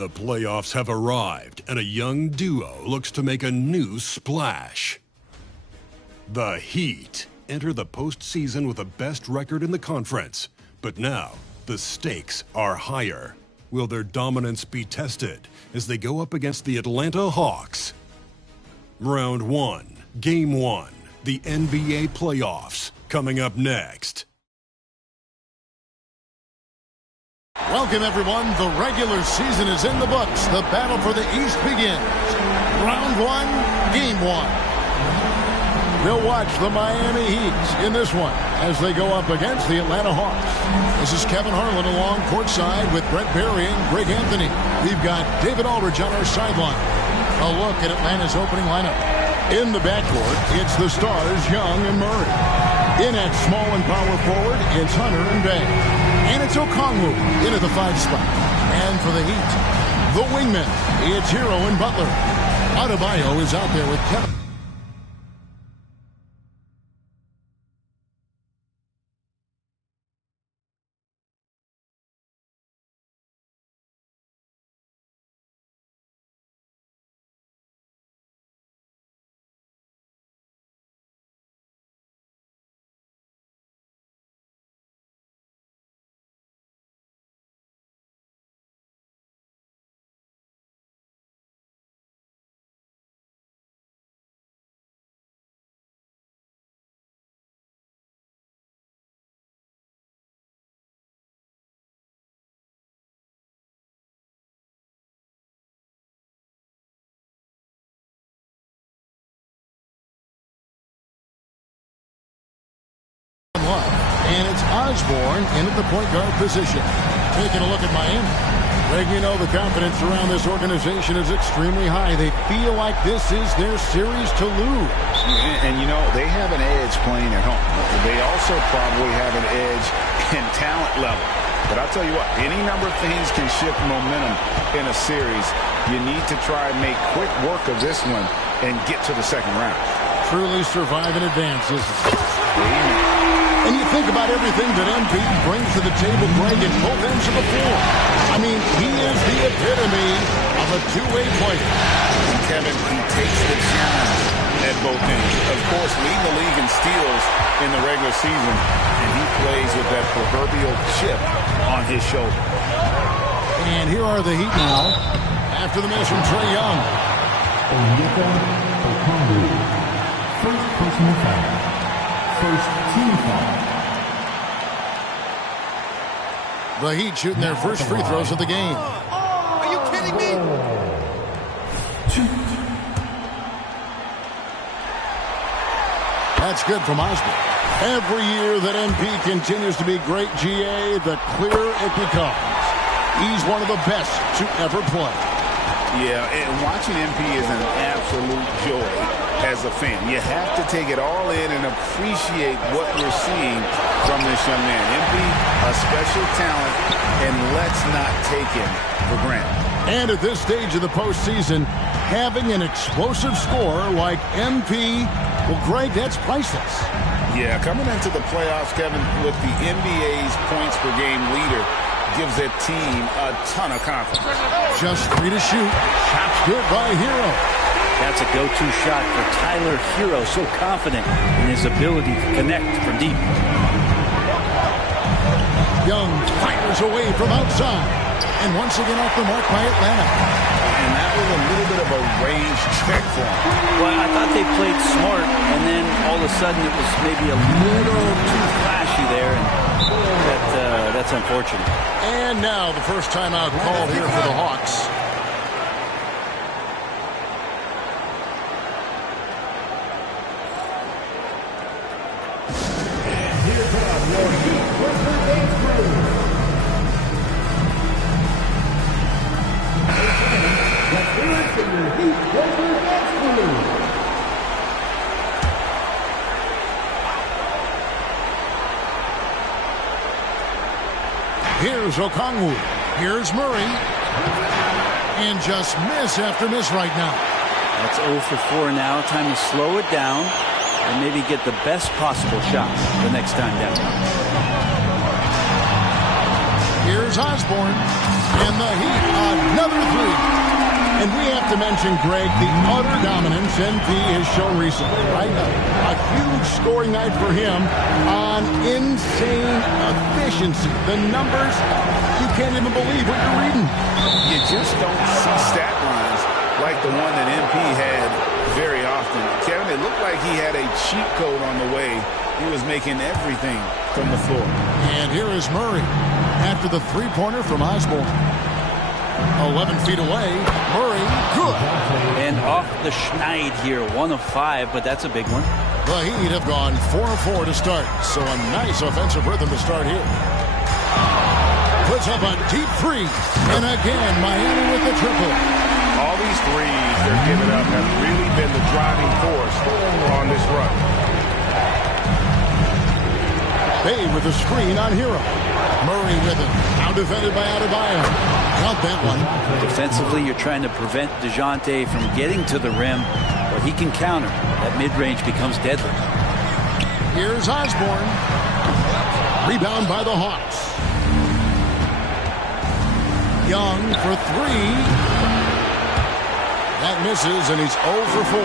The playoffs have arrived, and a young duo looks to make a new splash. The Heat enter the postseason with the best record in the conference, but now the stakes are higher. Will their dominance be tested as they go up against the Atlanta Hawks? Round 1, Game 1, the NBA playoffs, coming up next. Welcome, everyone. The regular season is in the books. The battle for the East begins. Round 1, Game 1. We'll watch the Miami Heat in this one as they go up against the Atlanta Hawks. This is Kevin Harlan along courtside with Brent Barry and Greg Anthony. We've got David Aldridge on our sideline. A look at Atlanta's opening lineup. In the backcourt, it's the stars Young and Murray. In at small and power forward, it's Hunter and Bay. And it's Okongwu into the 5 spot. And for the Heat, the wingmen, it's Hero and Butler. Adebayo is out there with Kevin. And it's Osborne in at the point guard position. Taking a look at Miami. Greg, you know the confidence around this organization is extremely high. They feel like this is their series to lose. And you know, they have an edge playing at home. They also probably have an edge in talent level. But I'll tell you what, any number of things can shift momentum in a series. You need to try and make quick work of this one and get to the second round. Truly survive and advance. And you think about everything that MP brings to the table, Greg, in both ends of the floor. I mean, he is the epitome of a two-way player. Kevin, he takes the challenge at both ends. Of course, leading the league in steals in the regular season, and he plays with that proverbial chip on his shoulder. And here are the Heat now, after the miss from Trae Young. First personal foul. First team foul. The Heat shooting their first free throws of the game. Are you kidding me? That's good from Osborne. Every year that MP continues to be great, GA, the clearer it becomes. He's one of the best to ever play. Yeah, and watching MP is an absolute joy as a fan. You have to take it all in and appreciate what we're seeing from this young man. MP, a special talent, and let's not take him for granted. And at this stage of the postseason, having an explosive scorer like MP, well, Greg, that's priceless. Yeah, coming into the playoffs, Kevin, with the NBA's points per game leader, gives that team a ton of confidence. Just 3 to shoot. Shot's good by Hero. That's a go-to shot for Tyler Hero. So confident in his ability to connect from deep. Young fires away from outside. And once again off the mark by Atlanta. And that was a little bit of a range check for him. Well, I thought they played smart, and then all of a sudden it was maybe a little too flashy there. And that's unfortunate. And now the first timeout called here for the Hawks. And here come your Heat Western Dance Crew. Let's hear it for your Heat Western Dance Crew. Here's Okongwu. Here's Murray. And just miss after miss right now. That's 0 for 4 now. Time to slow it down and maybe get the best possible shot the next time down. Here's Osborne. And the Heat, another three. And we have to mention, Greg, the utter dominance MP has shown recently, right? A huge scoring night for him on insane efficiency. The numbers, you can't even believe what you're reading. You just don't see stat lines like the one that MP had very often. Kevin, it looked like he had a cheat code on the way. He was making everything from the floor. And here is Murray after the three-pointer from Osborne. 11 feet away. Murray, good. And off the schneid here, 1 of 5, but that's a big one. The Heat have gone 4 of 4 to start, so a nice offensive rhythm to start here. Puts up a deep three, and again, Miami with the triple. All these threes they're giving up have really been the driving force on this run. Bay with a screen on Hero. Murray with it. Now defended by Adebayo. Count that one. Defensively, you're trying to prevent DeJounte from getting to the rim, but he can counter. That mid-range becomes deadly. Here's Osborne. Rebound by the Hawks. Young for three. That misses, and he's 0 for 4.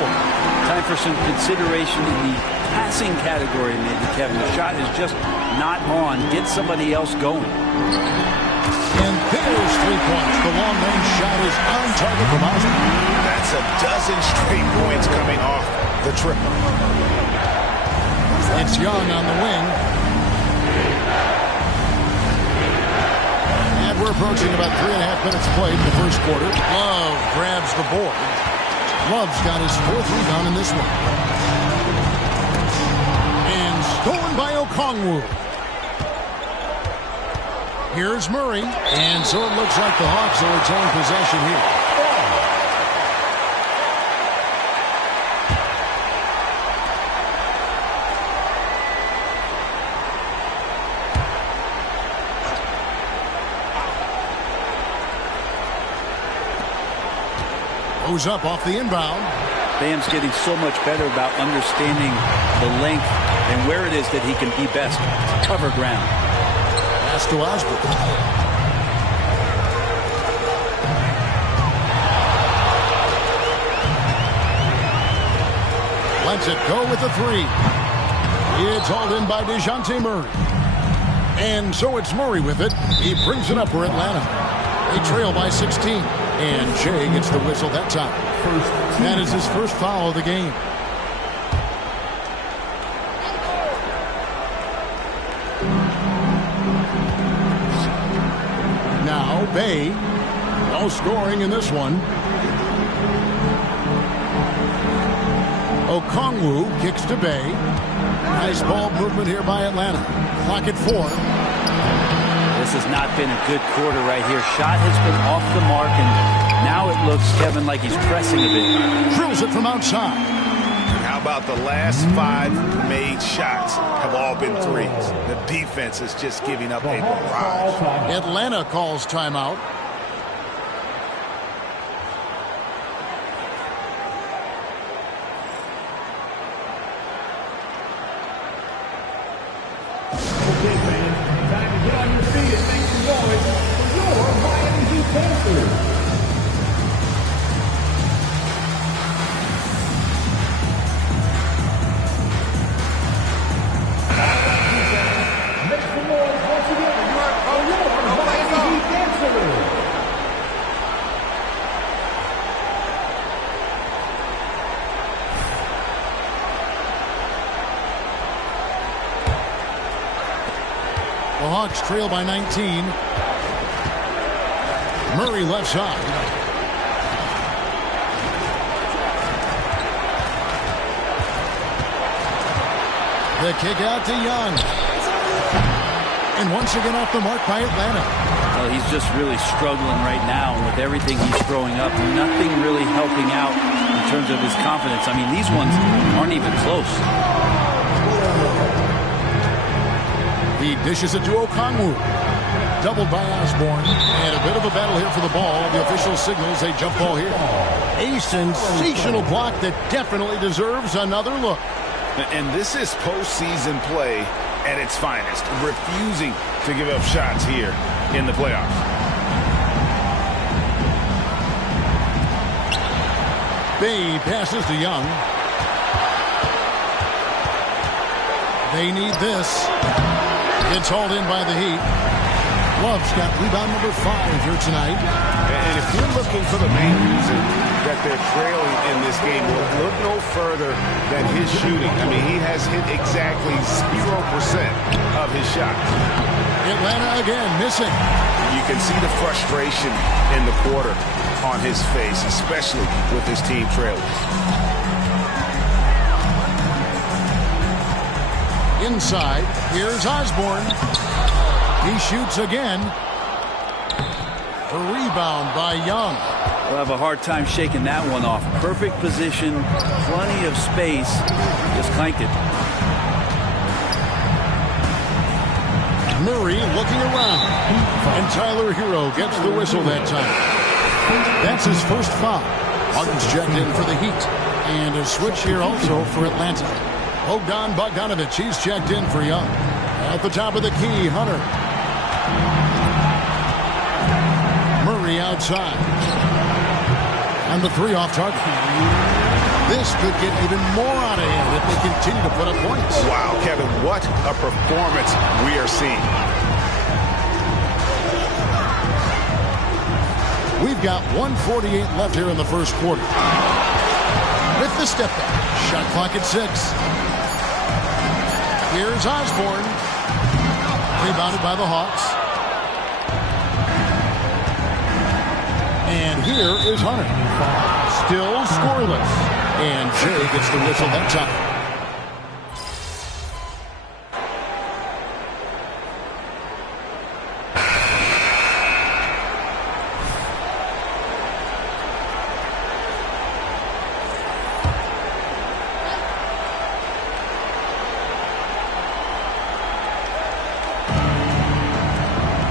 Time for some consideration in the passing category, maybe, Kevin. The shot is just not on. Get somebody else going. And there's 3 points. The long-range shot is on target from Osborne. That's a dozen straight points coming off the triple. It's Young on the wing. And we're approaching about 3.5 minutes played in the first quarter. Love grabs the board. Love's got his 4th rebound in this one. And stolen by Okongwu. Here's Murray. And so it looks like the Hawks will retain possession here. Goes up off the inbound. Bam's getting so much better about understanding the length and where it is that he can be best. Cover ground. Pass to Osborne. Lets it go with the three. It's hauled in by DeJounte Murray. And so it's Murray with it. He brings it up for Atlanta. They trail by 16. And Jay gets the whistle that time. That is his first foul of the game. Now Bay. No scoring in this one. Okongwu kicks to Bay. Nice ball movement here by Atlanta. Clock at 4. This has not been a good quarter right here. Shot has been off the mark, and now it looks, Kevin, like he's pressing a bit. Drills it from outside. How about the last 5 made shots have all been threes? The defense is just giving up a barrage. Atlanta calls timeout. Okay, fans, time to get on your feet and make some noise for your Miami Heat Panthers. Make some noise once again for your Miami Heat Panthers. The Hawks trail by 19. Murray left side. The kick out to Young. And once again off the mark by Atlanta. Well, he's just really struggling right now with everything he's throwing up. Nothing really helping out in terms of his confidence. I mean, these ones aren't even close. He dishes it to Okongwu. Doubled by Osborne. And a bit of a battle here for the ball. The official signals a jump ball here. A sensational block that definitely deserves another look. And this is postseason play at its finest. Refusing to give up shots here in the playoffs. Bay passes to Young. They need this. It's hauled in by the Heat. Love's got rebound number 5 here tonight. And if you're looking for the main reason that they're trailing in this game, well, look no further than his shooting. I mean, he has hit exactly 0% of his shots. Atlanta again, missing. You can see the frustration in the quarter on his face, especially with his team trailing. Inside, here's Osborne. He shoots again. A rebound by Young. We'll have a hard time shaking that one off. Perfect position, plenty of space. Just clanked it. Murray looking around. And Tyler Hero gets the whistle that time. That's his first foul. Martin's checked in for the Heat. And a switch here also for Atlanta. Bogdan Bogdanovic, he's checked in for Young. At the top of the key, Hunter. Murray outside. And the 3 off target. This could get even more out of hand if they continue to put up points. Wow, Kevin, what a performance we are seeing. We've got 1:48 left here in the first quarter. With the step back. Shot clock at 6. Here's Osborne. Rebounded by the Hawks. And here is Hunter. Still scoreless. And Jay gets the whistle that time.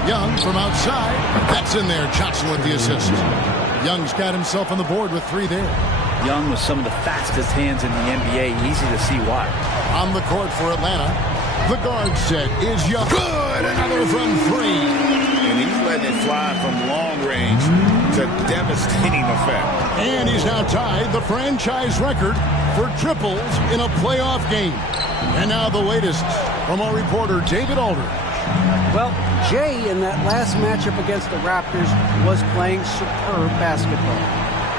Young from outside. That's in there. Johnson with the assist. Young's got himself on the board with 3 there. Young with some of the fastest hands in the NBA. Easy to see why. On the court for Atlanta. The guard set is Young. Good. Another from 3. And he's letting it fly from long range to devastating effect. And he's now tied the franchise record for triples in a playoff game. And now the latest from our reporter, David Aldridge. Well, Jay in that last matchup against the Raptors was playing superb basketball.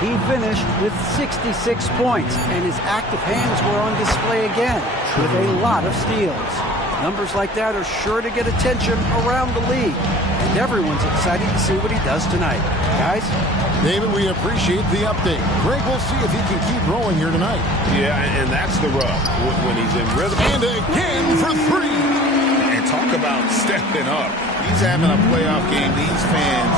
He finished with 66 points, and his active hands were on display again with a lot of steals. Numbers like that are sure to get attention around the league, and everyone's excited to see what he does tonight. Guys? David, we appreciate the update. Greg, we'll see if he can keep rolling here tonight. Yeah, and that's the rub when he's in rhythm. And again for 3. Talk about stepping up. He's having a playoff game these fans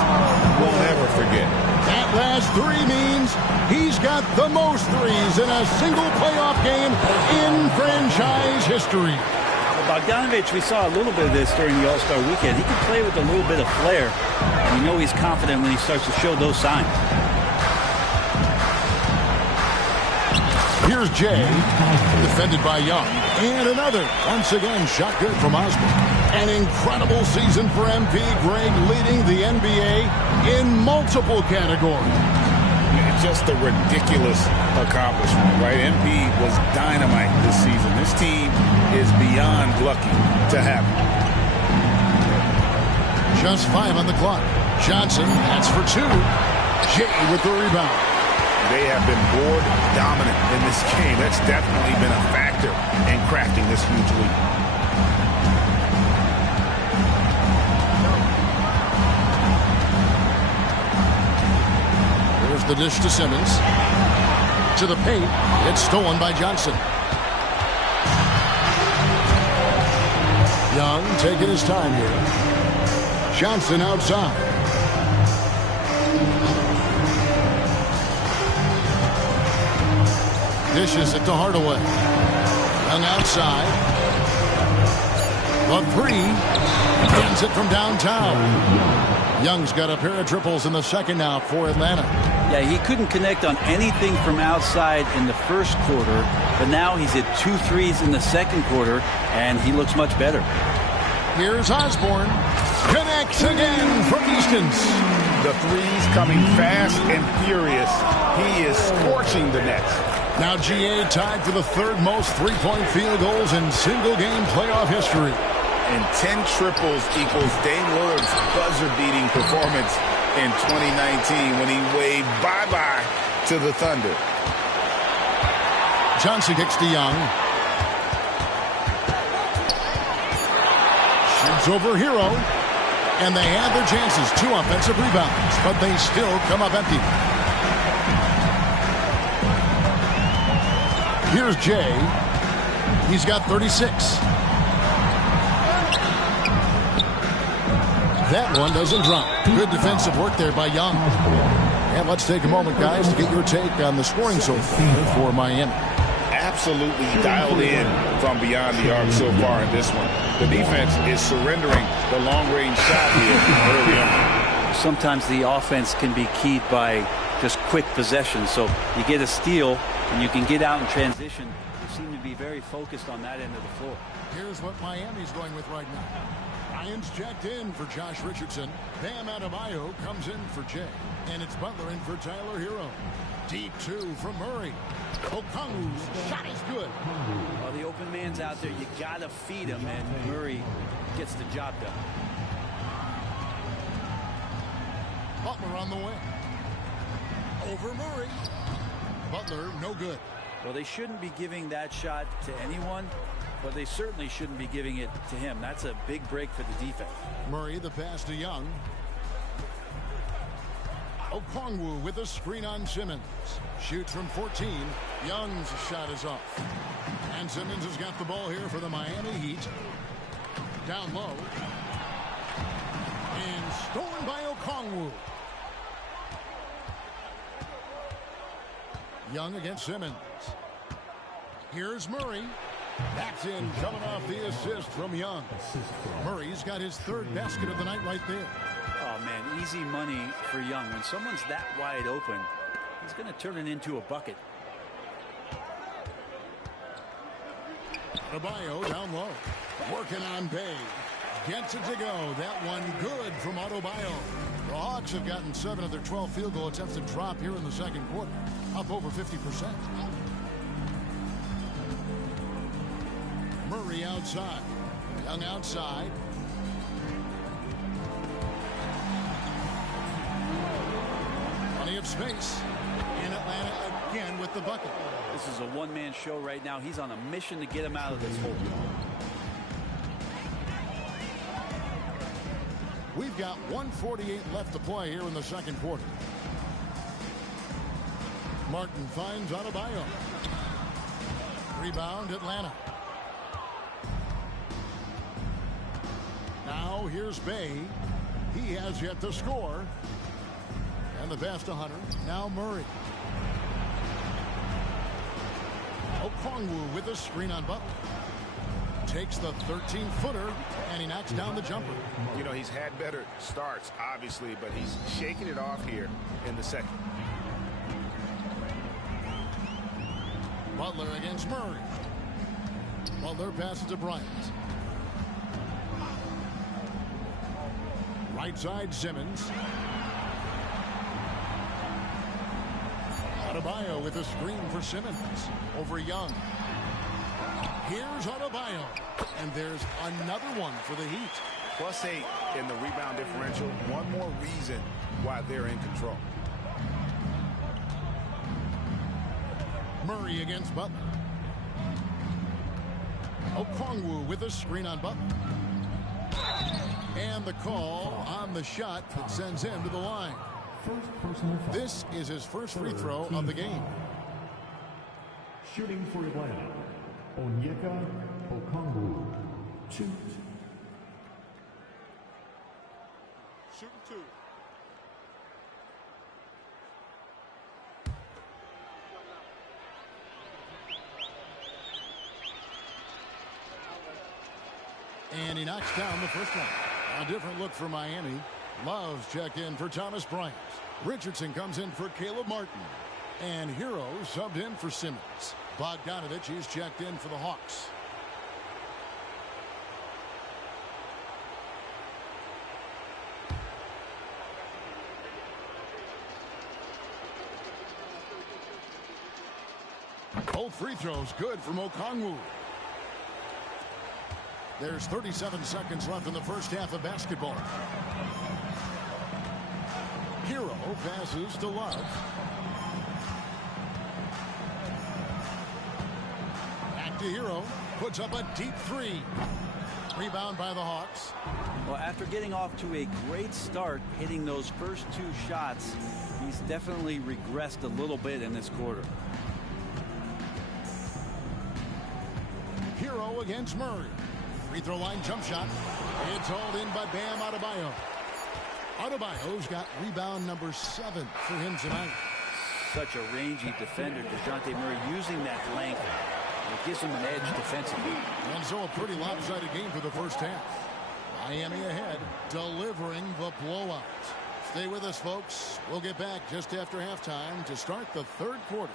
won't ever forget. That last 3 means he's got the most threes in a single playoff game in franchise history. Well, Bogdanovic, we saw a little bit of this during the All-Star weekend. He can play with a little bit of flair, and you know he's confident when he starts to show those signs. Here's Jay, defended by Young. And another, once again, shot good from Osborne. An incredible season for MP. Greg leading the NBA in multiple categories. Just a ridiculous accomplishment, right? MP was dynamite this season. This team is beyond lucky to have him. Just 5 on the clock. Johnson, that's for 2. Jay with the rebound. They have been board dominant in this game. That's definitely been a factor in crafting this huge lead. There's the dish to Simmons. To the paint. It's stolen by Johnson. Young taking his time here. Johnson outside. Dishes it to Hardaway. Young outside. The 3. Gets it from downtown. Young's got a pair of triples in the second now for Atlanta. Yeah, he couldn't connect on anything from outside in the first quarter, but now he's hit 2 threes in the second quarter, and he looks much better. Here's Osborne. Connects again from distance. The threes coming fast and furious. He is scorching the Nets. Now GA tied for the third most three-point field goals in single-game playoff history. And 10 triples equals Dame Lillard's buzzer-beating performance in 2019 when he waved bye-bye to the Thunder. Johnson kicks to Young. Shoots over Hero. And they have their chances. 2 offensive rebounds, but they still come up empty. Here's Jay. He's got 36. That one doesn't drop. Good defensive work there by Young. And let's take a moment, guys, to get your take on the scoring so far for Miami. Absolutely dialed in from beyond the arc so far in this one. The defense is surrendering the long-range shot here early on. Sometimes the offense can be keyed by just quick possession. So you get a steal and you can get out in transition. You seem to be very focused on that end of the floor. Here's what Miami's going with right now. Ryan's checked in for Josh Richardson. Bam Adebayo comes in for Jay. And it's Butler in for Tyler Hero. Deep 2 from Murray. Okongwu's shot is good. Well, the open man's out there. You got to feed him, and Murray gets the job done. Butler on the wing. Over Murray. Butler, no good. Well, they shouldn't be giving that shot to anyone, but they certainly shouldn't be giving it to him. That's a big break for the defense. Murray, the pass to Young. Okongwu with a screen on Simmons. Shoots from 14. Young's shot is off. And Simmons has got the ball here for the Miami Heat. Down low. And stolen by Okongwu. Young against Simmons. Here's Murray. That's in, coming off the assist from Young. Murray's got his third basket of the night right there. Oh, man, easy money for Young. When someone's that wide open, he's going to turn it into a bucket. Adebayo down low. Working on Bay. Gets it to go. That one good from Adebayo. The Hawks have gotten 7 of their 12 field goal attempts to drop here in the second quarter. Up over 50%. Murray outside. Young outside. Plenty of space. And Atlanta again with the bucket. This is a one-man show right now. He's on a mission to get him out of this hole. We've got 1:48 left to play here in the second quarter. Martin finds Adebayo. Rebound Atlanta. Now here's Bay. He has yet to score. And the pass to Hunter. Now Murray. Okongwu with a screen on Butler. Takes the 13-footer, and he knocks down the jumper. You know, he's had better starts, obviously, but he's shaking it off here in the second. Butler against Murray. Butler passes to Bryant. Right side, Simmons. Adebayo with a screen for Simmons. Over Young. Here's Adebayo. And there's another one for the Heat. +8 in the rebound differential. One more reason why they're in control. Murray against Butler. Okongwu with a screen on Butler. And the call on the shot that sends him to the line. This is his first free throw of the game. Shooting for Atlanta, Onyeka Okongwu. Shoot. Shooting 2. And he knocks down the first one. A different look for Miami. Love's checked in for Thomas Bryant. Richardson comes in for Caleb Martin. And Hero subbed in for Simmons. Bogdanovich is checked in for the Hawks. Both free throws good from Okongwu. There's 37 seconds left in the first half of basketball. Hero passes to Love. Back to Hero. Puts up a deep three. Rebound by the Hawks. Well, after getting off to a great start, hitting those first 2 shots, he's definitely regressed a little bit in this quarter. Hero against Murray. Free throw line jump shot. It's hauled in by Bam Adebayo. Adebayo's got rebound number 7 for him tonight. Such a rangy defender, DeJounte Murray, using that length. It gives him an edge defensively. And so a pretty lopsided game for the first half. Miami ahead, delivering the blowout. Stay with us, folks. We'll get back just after halftime to start the third quarter.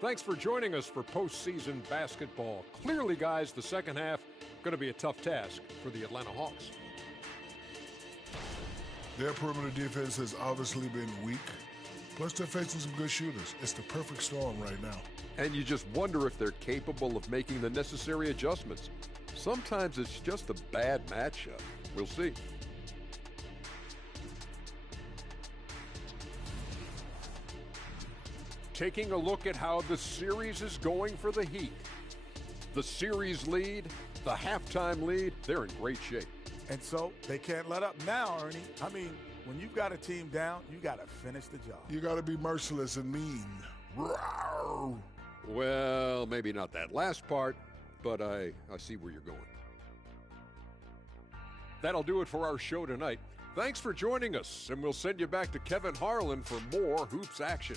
Thanks for joining us for postseason basketball. Clearly, guys, the second half going to be a tough task for the Atlanta Hawks. Their perimeter defense has obviously been weak. Plus, they're facing some good shooters. It's the perfect storm right now. And you just wonder if they're capable of making the necessary adjustments. Sometimes it's just a bad matchup. We'll see. Taking a look at how the series is going for the Heat. The series lead, the halftime lead, they're in great shape. And so they can't let up now, Ernie. I mean, when you've got a team down, you got to finish the job. You got to be merciless and mean. Rawr. Well, maybe not that last part, but I see where you're going. That'll do it for our show tonight. Thanks for joining us, and we'll send you back to Kevin Harlan for more Hoops action.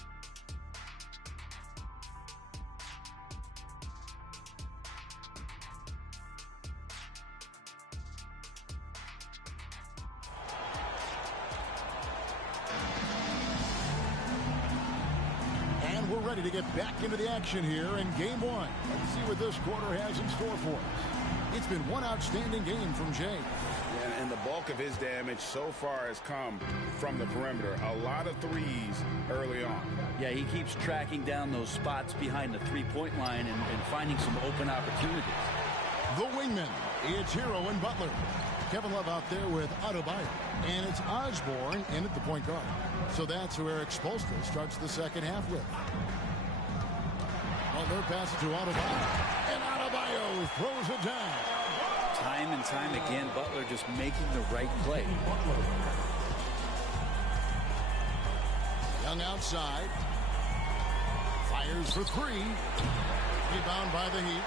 And we're ready to get back into the action here in game one. Let's see what this quarter has in store for us. It's been one outstanding game from Jay. And the bulk of his damage so far has come from the perimeter. A lot of threes early on. Yeah, he keeps tracking down those spots behind the three-point line and finding some open opportunities. The wingman, it's Hero and Butler. Kevin Love out there with Adebayo. And it's Osborne in at the point guard. So that's who Eric Spoelstra starts the second half with. Butler passes to Adebayo. And Adebayo throws it down. Time and time again, Butler just making the right play. Young outside. Fires for three. Rebound by the Heat.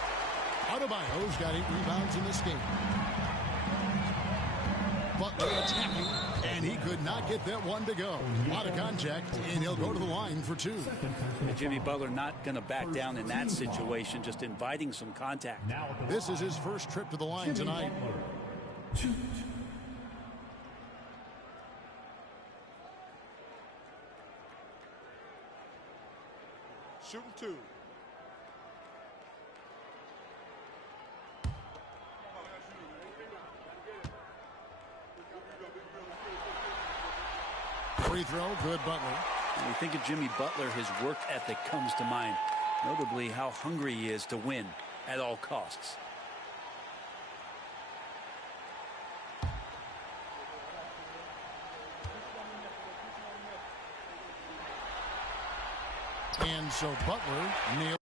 Adebayo's got 8 rebounds in this game. Butler attacking, and he could not get that one to go. A lot of contact, and he'll go to the line for 2. And Jimmy Butler not going to back down in that situation, just inviting some contact. This is his first trip to the line tonight. Shooting 2. Free throw, good Butler. When you think of Jimmy Butler, his work ethic comes to mind. Notably how hungry he is to win at all costs. And so Butler nailed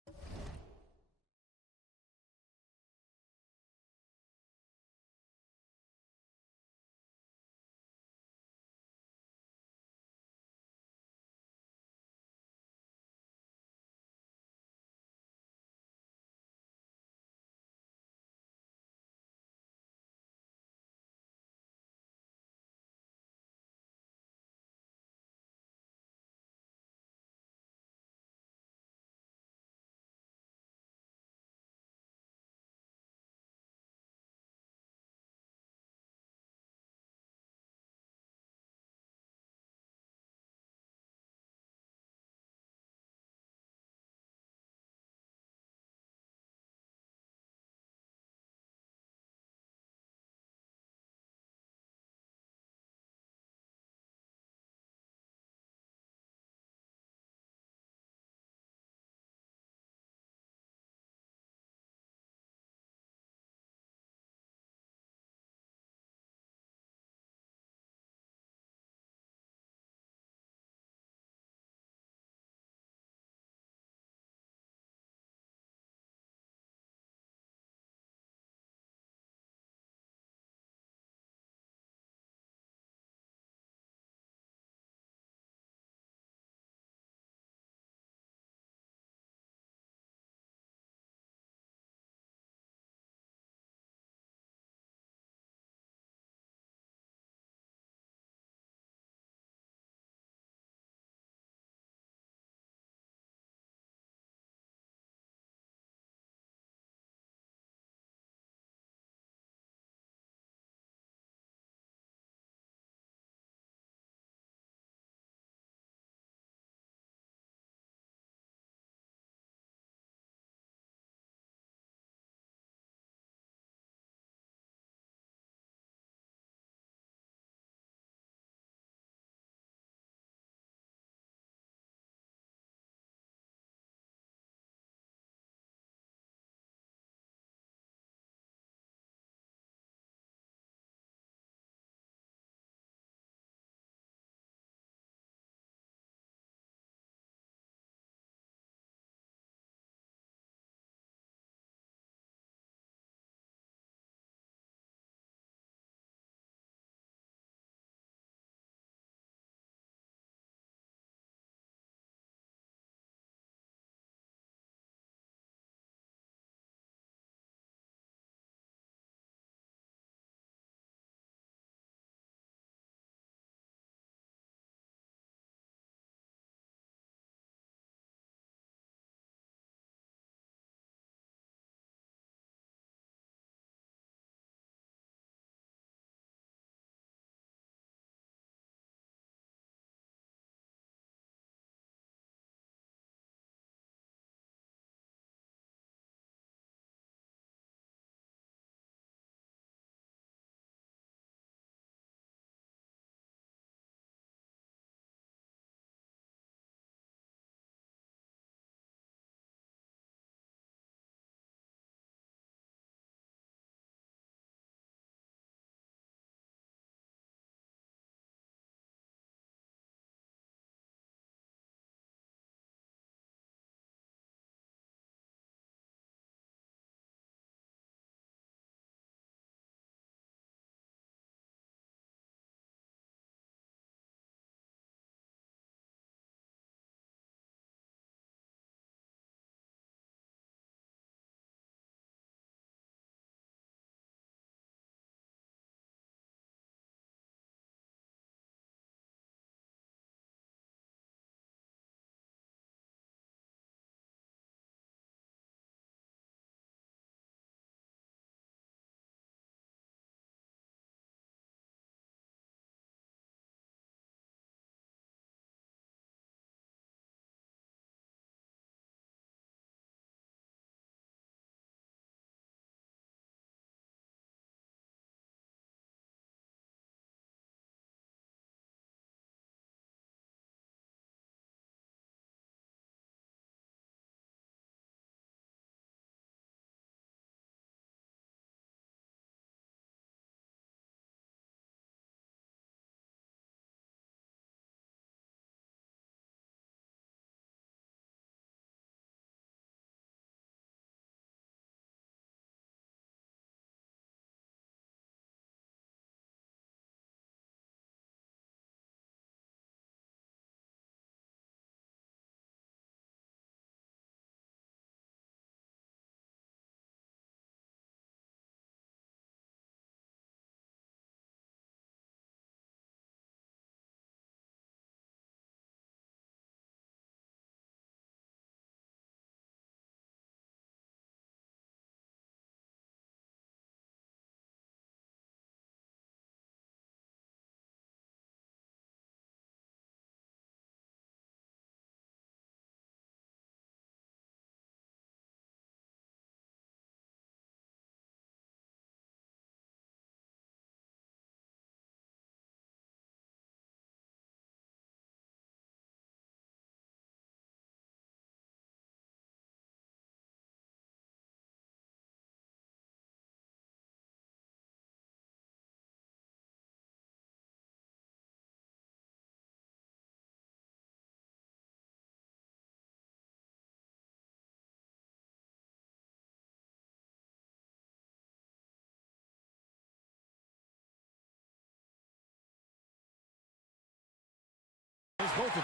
both of them.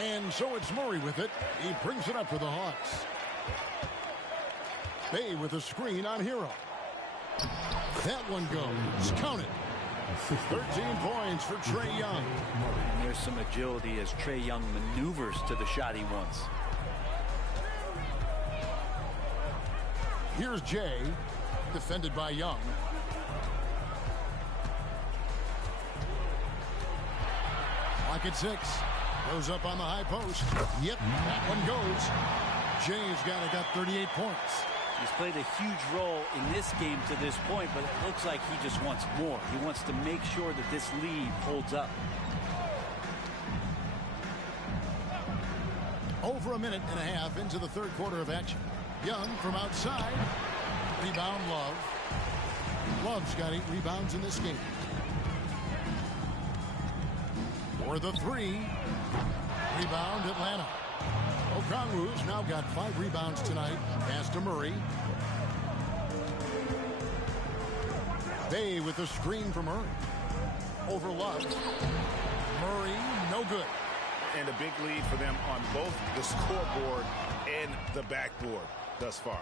And so it's Murray with it. He brings it up for the Hawks. Bay with a screen on Hero. That one goes. Count it. 13 points for Trae Young. And there's some agility as Trae Young maneuvers to the shot he wants. Here's Jay, defended by Young. Lock at 6. Goes up on the high post. Yep, that one goes. Jay's got 38 points. He's played a huge role in this game to this point, but it looks like he just wants more. He wants to make sure that this lead holds up. Over a minute and a half into the third quarter of action. Young from outside. Rebound Love. Love's got 8 rebounds in this game. For the 3. Rebound Atlanta. Okongwu's now got 5 rebounds tonight. Pass to Murray. Bay with a screen for Murray. Over Love. Murray, no good. And a big lead for them on both the scoreboard and the backboard thus far.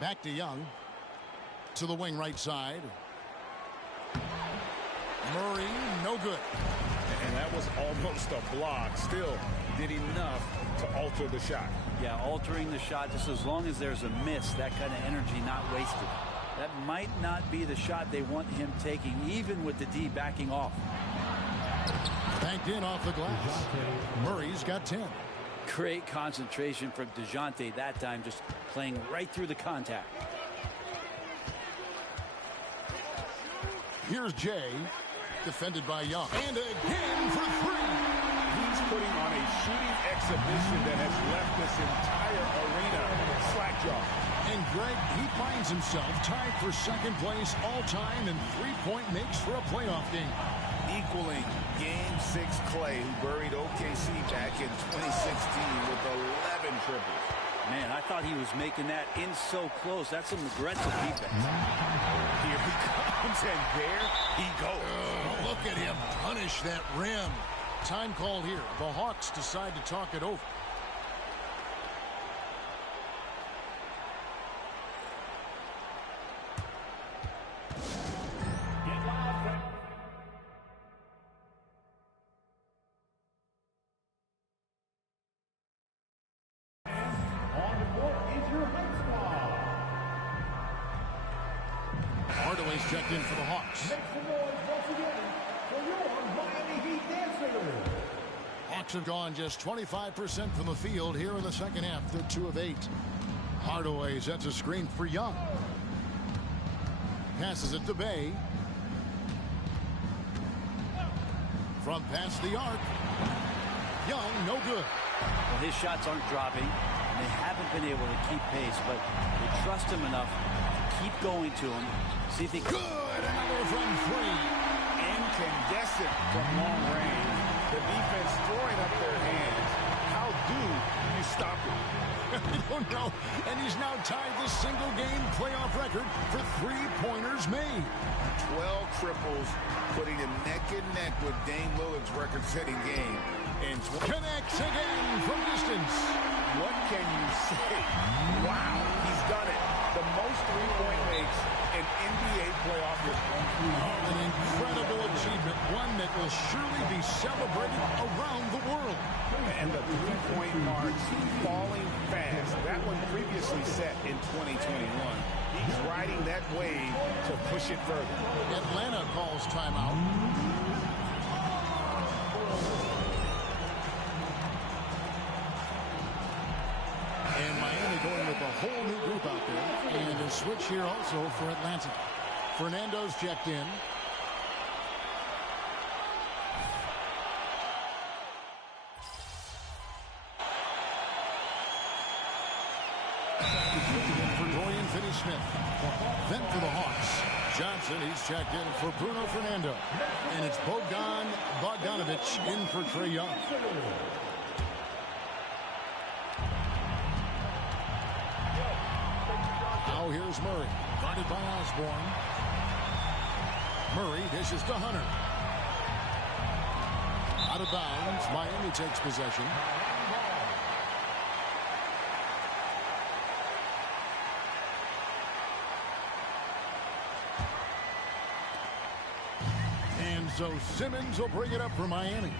Back to Young. To the wing right side. Murray, no good. And that was almost a block. Still did enough to alter the shot. Yeah, altering the shot just as long as there's a miss, that kind of energy not wasted. That might not be the shot they want him taking, even with the D backing off. Banked in off the glass. Murray's got 10. Great concentration from DeJounte that time, just playing right through the contact. Here's Jay, defended by Young. And again for 3. He's putting on a shooting exhibition that has left this entire arena slack-jawed. And Greg, he finds himself tied for second place all-time in three-point makes for a playoff game. Equaling Game 6 Clay, who buried OKC back in 2016 with 11 triples. Man, I thought he was making that in so close. That's some aggressive defense. Here he comes, and there he goes. Oh, look at him punish that rim. Time called here. The Hawks decide to talk it over. Hardaway's checked in for the Hawks. Make some noise once again for your Miami Heat dancers. Hawks have gone just 25% from the field here in the second half. They're 2 of 8. Hardaway sets a screen for Young. Passes it to Bay. From past the arc. Young, no good. Well, his shots aren't dropping, and they haven't been able to keep pace, but they trust him enough to keep going to him. See if he good. Another from 3. Incandescent from long range. The defense throwing up their hands. How do you stop it? I don't know. And he's now tied the single-game playoff record for three-pointers made. 12 triples, putting him neck and neck with Dame Lillard's record-setting game. And connects again from distance. What can you say? Wow, he's done it. The most three-point makes in NBA playoff history. An incredible achievement, one that will surely be celebrated around the world. And the three-point marks falling fast. That one previously set in 2021. He's riding that wave to push it further. Atlanta calls timeout. And Miami going with a whole new group out there. And a switch here also for Atlanta. Fernando's checked in. For Dorian Finney-Smith. Then for the Hawks. Johnson, he's checked in for Bruno Fernando. And it's Bogdan Bogdanovic in for Trae Young. Now here's Murray. Guarded by Osborne. Murray dishes to Hunter. Out of bounds. Miami takes possession. And so Simmons will bring it up for Miami.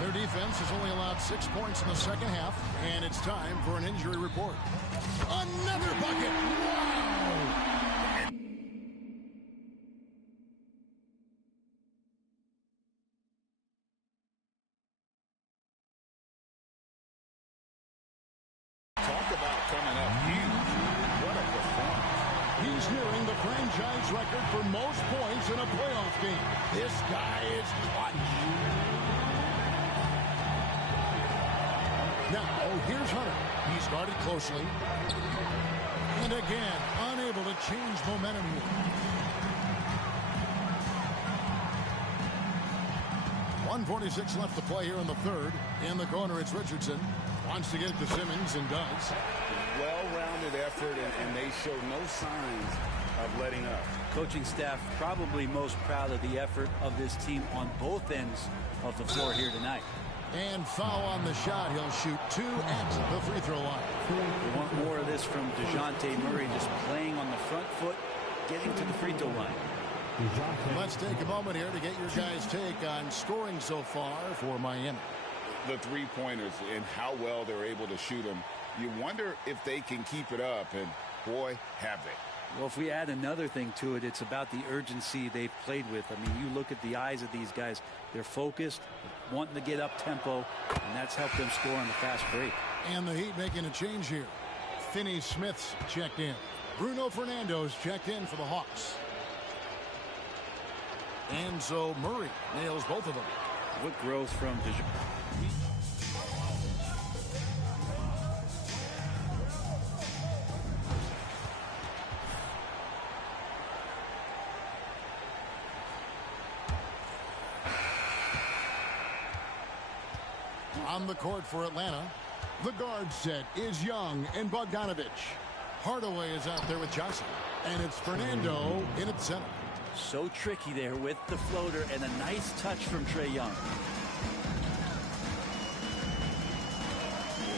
Their defense has only allowed 6 points in the second half, and it's time for an injury report. Another bucket! Wow! Talk about coming up huge. What a performance. He's nearing the franchise record for most points in a playoff game. This guy is clutch. Now, here's Hunter. He started closely. And again, unable to change momentum here. 1:46 left to play here in the third. In the corner, it's Richardson. Wants to get it to Simmons and does. Well-rounded effort, and they show no signs of letting up. Coaching staff probably most proud of the effort of this team on both ends of the floor here tonight. And foul on the shot. He'll shoot 2 at the free throw line. We want more of this from DeJounte Murray, just playing on the front foot, getting to the free throw line. Let's take a moment here to get your guys' take on scoring so far for Miami. The three-pointers and how well they're able to shoot them. You wonder if they can keep it up, and boy, have they. Well, if we add another thing to it, it's about the urgency they've played with. I mean, you look at the eyes of these guys. They're focused, wanting to get up tempo, and that's helped them score on the fast break. And the Heat making a change here. Finney Smith's checked in. Bruno Fernando's checked in for the Hawks. And so Murray nails both of them. What growth from DeJounte? On the court for Atlanta, the guard set is Young and Bogdanovic. Hardaway is out there with Johnson. And it's Fernando in at center. So tricky there with the floater and a nice touch from Trae Young.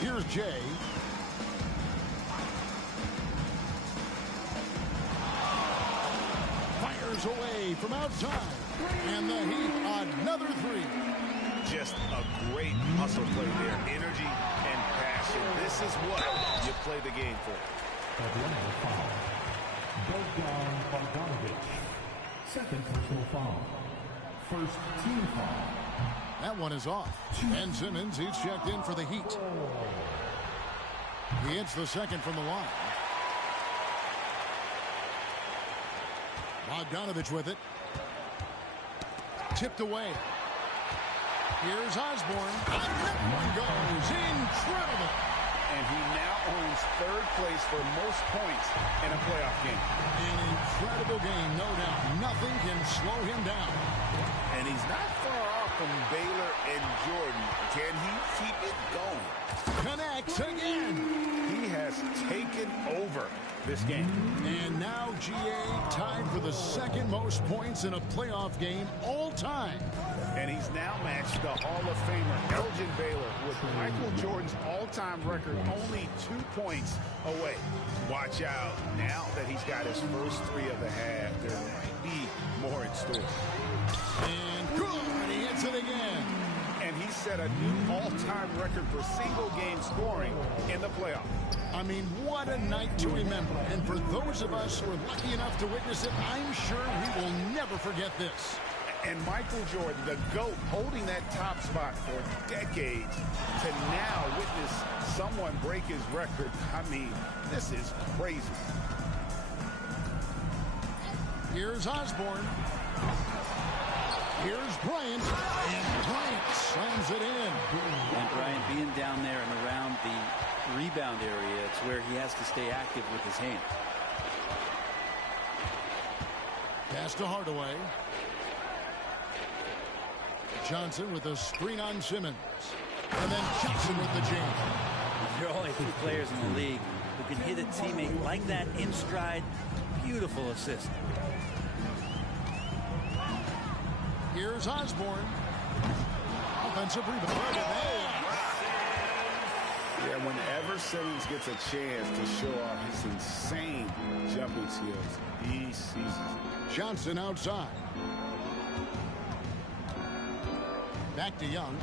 Here's Jay. Fires away from outside. And the Heat, another three. Just a great hustle play there. Energy and passion. This is what you play the game for. Atlanta foul. Bogdanovic. Second personal foul. First team foul. That one is off. Ben Simmons, he's checked in for the Heat. He hits the second from the line. Bogdanovic with it. Tipped away. Here's Osborne. And that one goes. Incredible. And he now owns third place for most points in a playoff game. An incredible game, no doubt. Nothing can slow him down. And he's not far off from Baylor and Jordan. Can he keep it going? Connects again. He has taken over this game. And now GA tied for the second most points in a playoff game all time. And he's now matched the Hall of Famer Elgin Baylor with Michael Jordan's all-time record only 2 points away. Watch out now that he's got his first three of the half. There might be more in store. And good, he hits it again. And he set a new all-time record for single-game scoring in the playoffs. I mean, what a night to remember. And for those of us who are lucky enough to witness it, I'm sure we will never forget this. And Michael Jordan, the GOAT, holding that top spot for decades, to now witness someone break his record. I mean, this is crazy. Here's Osborne. Here's Bryant. And Bryant slams it in. And Bryant being down there and around the rebound area, it's where he has to stay active with his hand. Pass to Hardaway. Johnson with a screen on Simmons. And then Johnson with the jam. There are only 2 players in the league who can hit a teammate like that in stride. Beautiful assist. Here's Osborne. Offensive rebound. Yeah, whenever Simmons gets a chance to show off his insane jumping skills, he seizes it. Johnson outside. Back to Young.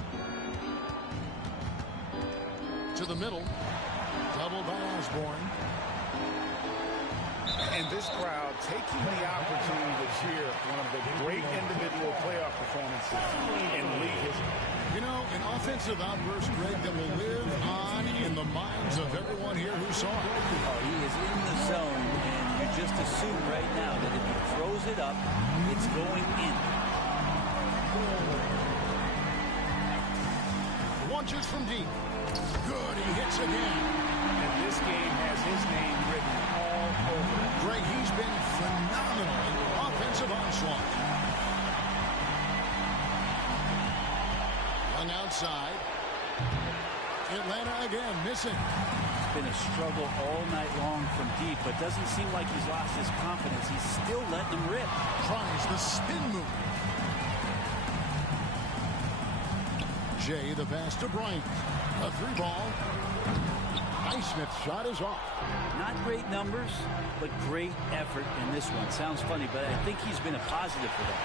To the middle. Double by Osborne. And this crowd taking the opportunity to cheer one of the great individual playoff performances in league history. You know, an offensive outburst, Greg, that will live on in the minds of everyone here who saw it. Oh, he is in the zone, and you just assume right now that if he throws it up, it's going in. Launches from deep. Good, he hits again. And this game has his name written all over it. Greg, he's been phenomenal in offensive onslaught. Young outside. Atlanta again missing. It's been a struggle all night long from deep, but doesn't seem like he's lost his confidence. He's still letting them rip. Tries the spin move. Jay, the pass to Bryant. A three ball. Highsmith's shot is off. Not great numbers, but great effort in this one. Sounds funny, but I think he's been a positive for them.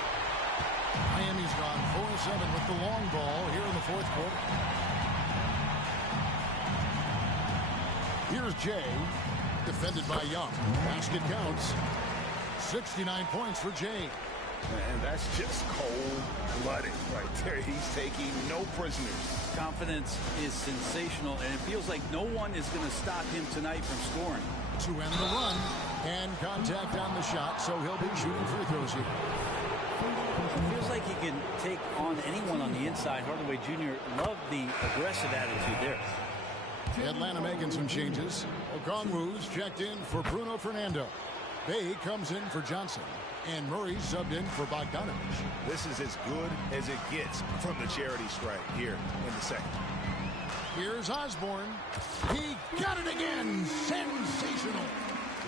Miami's gone 4-7 with the long ball here in the fourth quarter. Here's Jay, defended by Young. Basket counts. 69 points for Jay. And that's just cold-blooded right there. He's taking no prisoners. Confidence is sensational, and it feels like no one is going to stop him tonight from scoring. To end the run, and contact on the shot, so he'll be shooting free throws here. It feels like he can take on anyone on the inside. Hardaway Jr. loved the aggressive attitude there. Atlanta making some changes. Okongwu's checked in for Bruno Fernando. Bay comes in for Johnson. And Murray subbed in for Bogdanovich. This is as good as it gets from the charity stripe here in the second. Here's Osborne. He got it again. Sensational.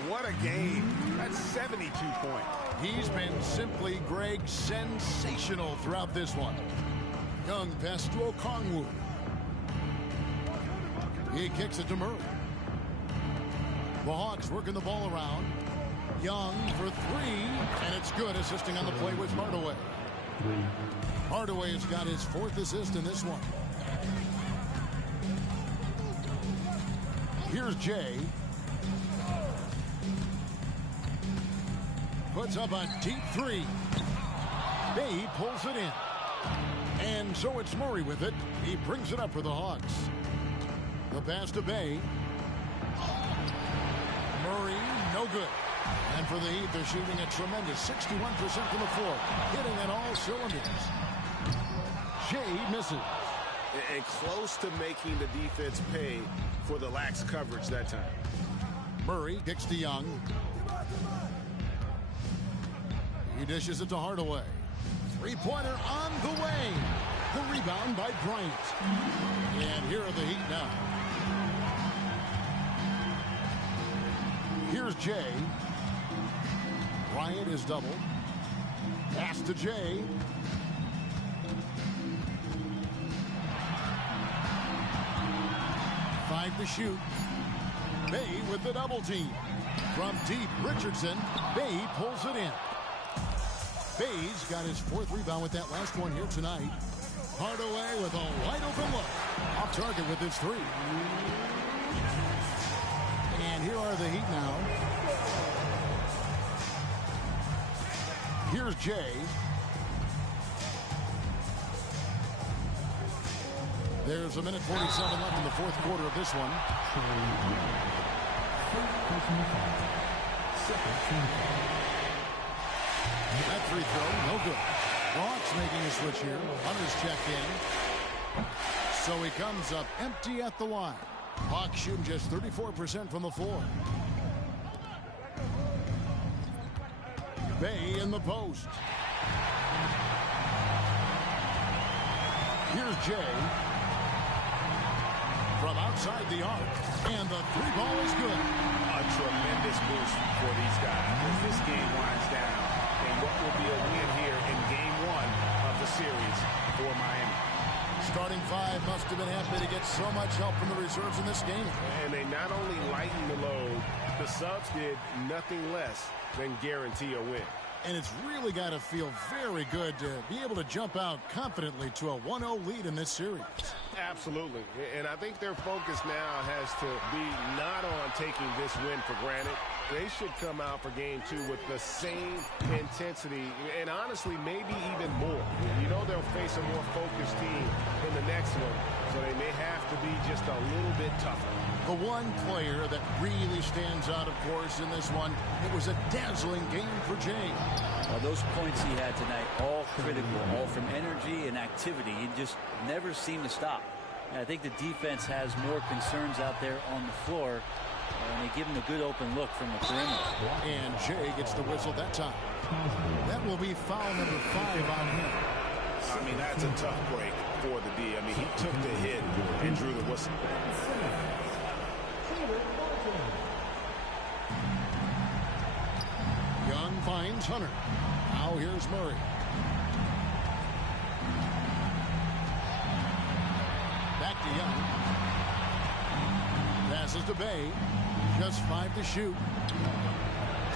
What a game. That's 72 points. He's been simply, Greg, sensational throughout this one. Young pass to Okongwu. He kicks it to Murray. The Hawks working the ball around. Young for three, and it's good, assisting on the play with Hardaway. Hardaway has got his fourth assist in this one. Here's Jay. Puts up a deep three. Bay pulls it in. And so it's Murray with it. He brings it up for the Hawks. The pass to Bay. Murray, no good. And for the Heat, they're shooting a tremendous 61% from the floor, hitting on all cylinders. Jay misses. And close to making the defense pay for the lax coverage that time. Murray kicks to Young. He dishes it to Hardaway. Three-pointer on the way. The rebound by Bryant. And here are the Heat now. Here's Jay. Bryant is doubled. Pass to Jay. Five to shoot. Bay with the double team. From deep, Richardson. Bay pulls it in. Bay's got his fourth rebound with that last one here tonight. Hardaway with a wide open look. Off target with his three. And here are the Heat now. Here's Jay. There's a minute 47 left in the fourth quarter of this one. That free throw, no good. The Hawks making a switch here. Hunter's checked in. So he comes up empty at the line. Hawks shooting just 34% from the floor. Bay in the post. Here's Jay. From outside the arc. And the three ball is good. A tremendous boost for these guys as this game winds down. And what will be a win here in game one of starting five must have been happy to get so much help from the reserves in this game. And they not only lightened the load, the subs did nothing less than guarantee a win. And it's really got to feel very good to be able to jump out confidently to a 1-0 lead in this series. Absolutely. And I think their focus now has to be not on taking this win for granted. They should come out for game two with the same intensity and honestly maybe even more. You know they'll face a more focused team in the next one, so they may have to be just a little bit tougher. The one player that really stands out, of course, in this one, it was a dazzling game for Jay. Well, those points he had tonight, all critical, all from energy and activity. He just never seemed to stop. And I think the defense has more concerns out there on the floor, and they give him a good open look from the perimeter. And Jay gets the whistle that time. That will be foul number 5 on him. I mean, that's a tough break for the D. I mean, he took the hit and drew the whistle. Young finds Hunter. Now here's Murray. Back to Young. Passes to Bay. Just 5 to shoot.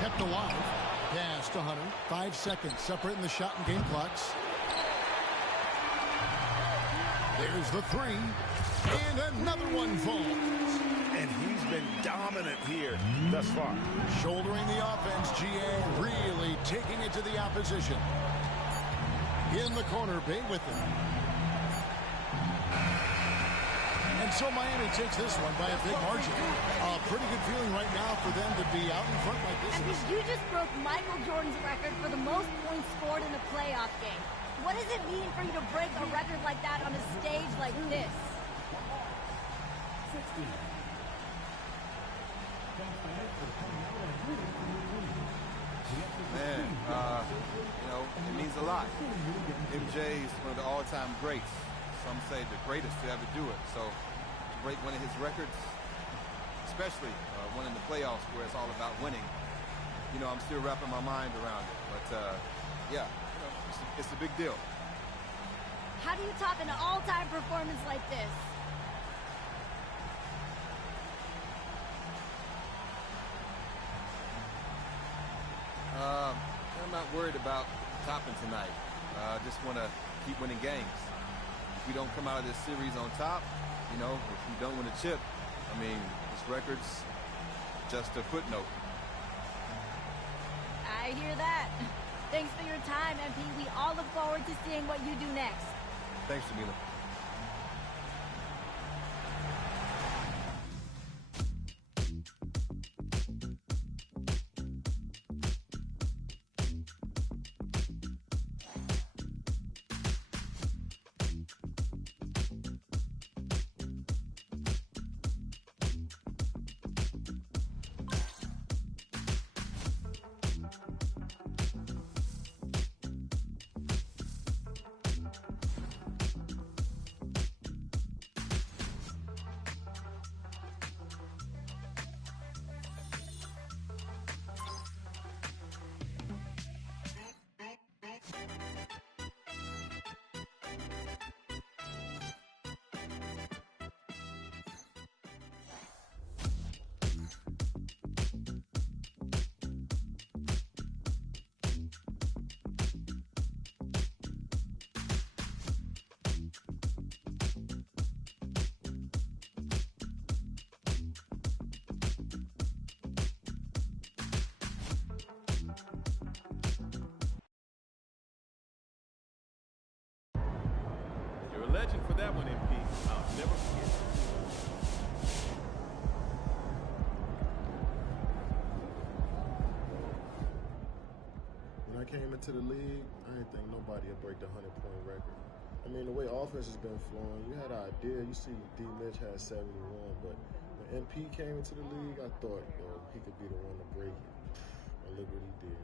Kept alive. Pass to Hunter. 5 seconds separating the shot and game clocks. There's the 3. And another one falls. And he's been dominant here thus far. Shouldering the offense, GA really taking it to the opposition. In the corner, Bay with him. And so Miami takes this one by a big margin. A pretty good feeling right now for them to be out in front like this. And you just broke Michael Jordan's record for the most points scored in a playoff game. What does it mean for you to break a record like that on a stage like this? 60. Man, you know, it means a lot. MJ is one of the all-time greats. Some say the greatest to ever do it. So to break one of his records, especially one in the playoffs where it's all about winning, you know, I'm still wrapping my mind around it. But, yeah, you know, it's a big deal. How do you top an all-time performance like this? I'm not worried about topping tonight. I just want to keep winning games. If we don't come out of this series on top, you know, if we don't win a chip, I mean, this record's just a footnote. I hear that. Thanks for your time, MP. We all look forward to seeing what you do next. Thanks, Jamila. Legend for that one, MP. I'll never forget. When I came into the league, I didn't think nobody would break the 100-point record. I mean, the way offense has been flowing, you had an idea. You see D. Mitch had 71, but when MP came into the league, I thought, yo, he could be the one to break it. And look what he did.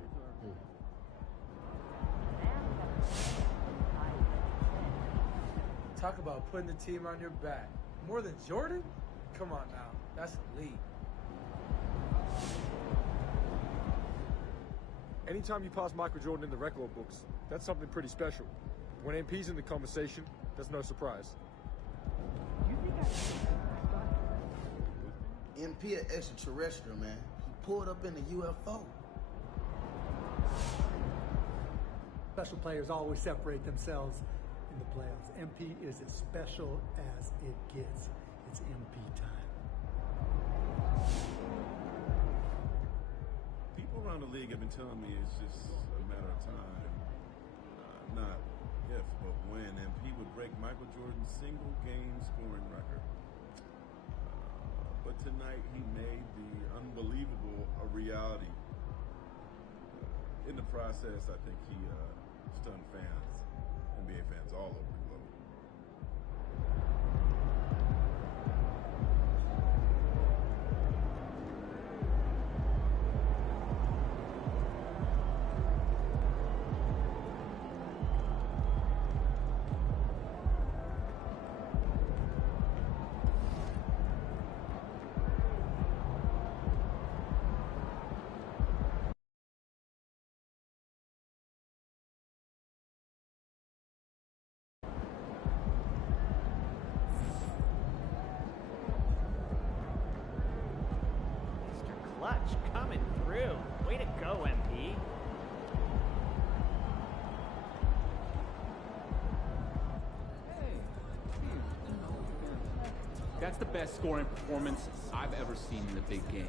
Talk about putting the team on your back. More than Jordan? Come on now. That's elite. Anytime you pass Michael Jordan in the record books, that's something pretty special. When MP's in the conversation, that's no surprise. MP an extraterrestrial, man. He pulled up in the UFO. Special players always separate themselves in the playoffs. MP is as special as it gets. It's MP time. People around the league have been telling me it's just a matter of time. Not if, but when MP would break Michael Jordan's single-game scoring record. But tonight he made the unbelievable a reality. In the process, I think he stunned fans, NBA fans all over the globe. Clutch coming through. Way to go, MP. That's the best scoring performance I've ever seen in the big game.